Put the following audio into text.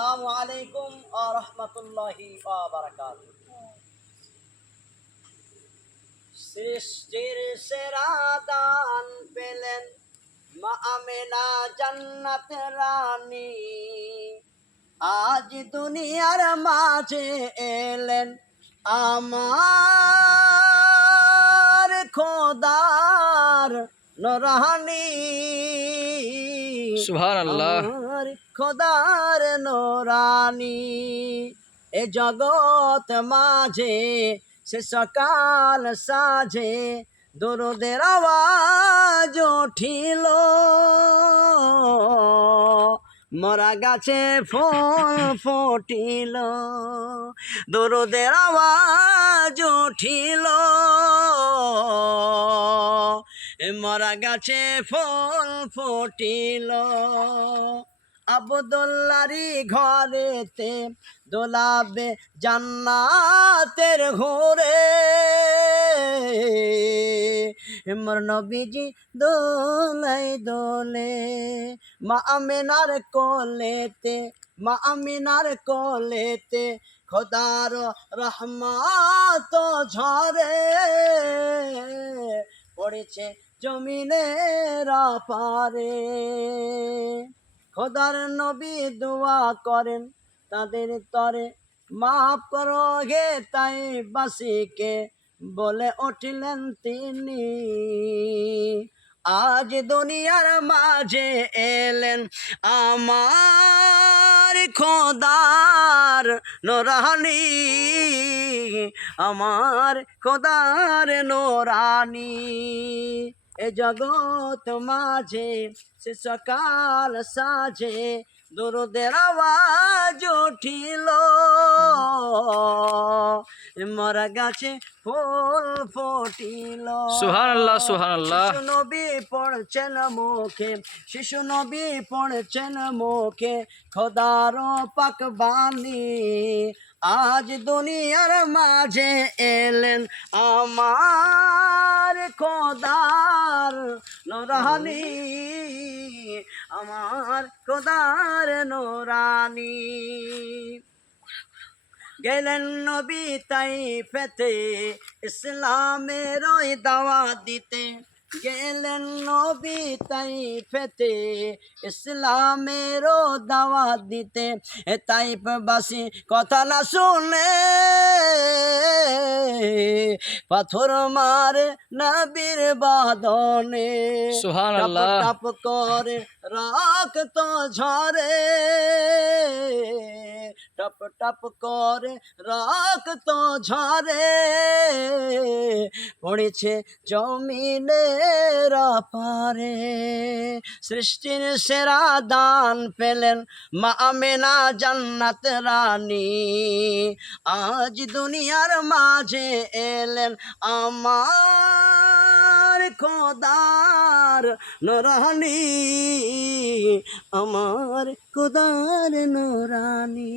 আসসালামু আলাইকুম ওয়া রাহমাতুল্লাহি ওয়া বারাকাতুহু। সৃষ্টির সেরা দান পেলেন মা আমেনা জান্নাত রানী, আজ দুনিয়ার মাঝে এলেন আমার খোদার নূরানী। সুবহানাল্লাহ। আমার খোদার নূরানী এ জগৎ মাঝে সে সকাল সাজে দরুদের আওয়াজ উঠিল, মরা গাছে ফুল ফুটিল, দরুদের আওয়াজ উঠিল, মরা গাছে ফুল ফুটিল। আব্দুল্লাহরি ঘরেতে দোলাবে জান্নাতের ঘোরে, মোর নবীজি দোলাই দোলে মা আমিনার কোলেতে, মা আমিনার কোলেতে খোদার রহমত ঝরে পড়েছে জমিনের পারে। খোদার নবী দোয়া করেন তাদের তরে, মাফ করো গে তাই বাসীকে বলে উঠলেন তিনি। আজ দুনিয়ার মাঝে এলেন আমার খোদার নূরানী, আমার খোদার নূরানী এ জগৎ মাঝে সে সকাল সাজে দরুদের আওয়াজ উঠিল, মরা গাছে ফুল ফুটিল। সুবহানাল্লাহ সুবহানাল্লাহ। শিশু নবী পড়ছেন মুখে, শিশু নবী পড়ছেন মুখে খোদার পাক বাণী, আজ দুনিয়ার মাঝে এলেন আমার খোদার নূরানী, আমার খোদার নূরানী। গেলেন নবী তাইফেতে ইসলামের দাওয়াত দিতে, গেলেন নবী তাইফেতে ইসলামের দাওয়াত দিতে, তাইফবাসী কথা না শুনে পাথর মারে নবীর বাদনে, সুবহানাল্লাহ। টপ টপ করে রক্ত ঝরে, টপ টপ করে রক্ত ঝরে পড়েছে জমিনের পারে। সৃষ্টির সেরা দান পেলেন মা আমেনা জান্নাত রানী, আজ দুনিয়ার মাঝে এলেন আমার খোদার নূরানী, আমার খোদার নূরানী।